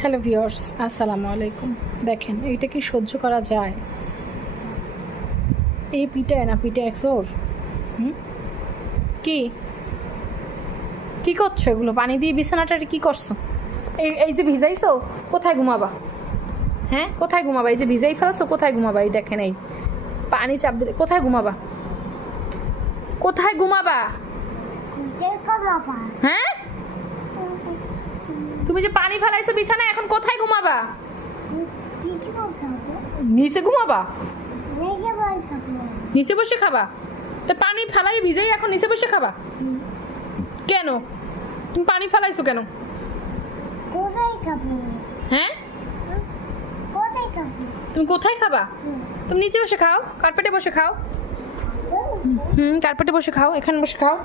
Hello viewers আসসালামু আলাইকুম। দেখেন এইটা কি সহ্য করা যায়? এই পিটায় না একশোর হুম? কি? কি করছ এগুলো? পানি দিয়ে বিছানাটা কি করছ? এই এই যে ভিজাইছো কোথায় ঘুমাবা? হ্যাঁ কোথায় ঘুমাবা? এই যে ভিজাই ফেলাছো কোথায় ঘুমাবা? এই দেখেন এই পানি চাপ দিলে কোথায় ঘুমাবা? কোথায় ঘুমাবা। হ্যাঁ? তুমি যে পানি ফেলাইছো বিছানায় এখন কোথায় ঘুমাবা? নিচে ঘুমাবা? নিচে বসে খাবা? তা পানি ফেলাই ভিজেই এখন নিচে বসে খাবা? কেন? তুমি পানি ফেলাইছো কেন? কোথায় খাব? হ্যাঁ? কোথায় খাব? তুমি কোথায় খাবা? তুমি নিচে বসে খাও কার্পেটে বসে খাও। হুম কার্পেটে বসে খাও এখানে বসে খাও।